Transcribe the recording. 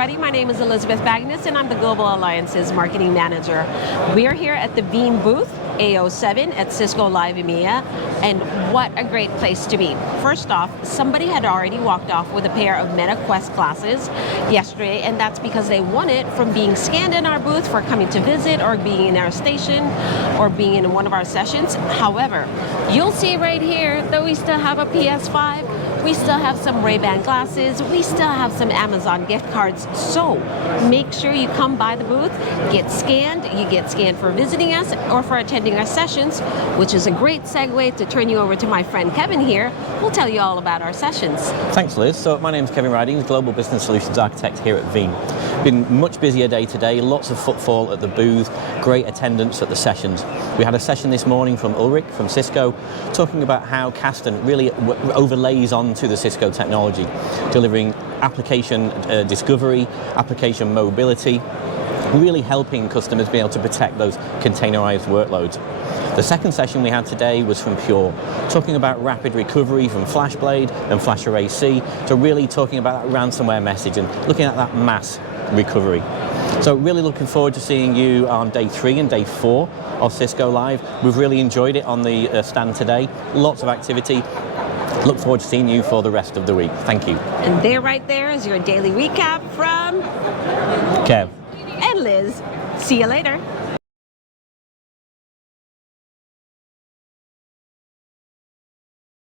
everybody. My name is Elizabeth Bagnas, and I'm the Global Alliances Marketing Manager. We are here at the Veeam booth, A07 at Cisco Live EMEA, and what a great place to be. First off, somebody had already walked off with a pair of Meta Quest glasses yesterday, and that's because they won it from being scanned in our booth for coming to visit or being in our station or being in one of our sessions. However, you'll see right here that we still have a PS5, we still have some Ray-Ban glasses, we still have some Amazon gift cards. So make sure you come by the booth, get scanned. You get scanned for visiting us or for attending our sessions, which is a great segue to turn you over to my friend Kevin here, who'll tell you all about our sessions. Thanks, Liz. So my name's Kevin Ridings, Global Business Solutions Architect here at Veeam. Been much busier day today, lots of footfall at the booth, great attendance at the sessions. We had a session this morning from Ulrich from Cisco talking about how Kasten really overlays onto the Cisco technology, delivering application discovery, application mobility, really helping customers be able to protect those containerized workloads. The second session we had today was from Pure, talking about rapid recovery from FlashBlade and FlashArray//C, to really talking about that ransomware message and looking at that mass recovery. So really looking forward to seeing you on day 3 and day 4 of Cisco Live. We've really enjoyed it on the stand today, lots of activity. Look forward to seeing you for the rest of the week. Thank you. And there right there is your daily recap from Kev and Liz. See you later.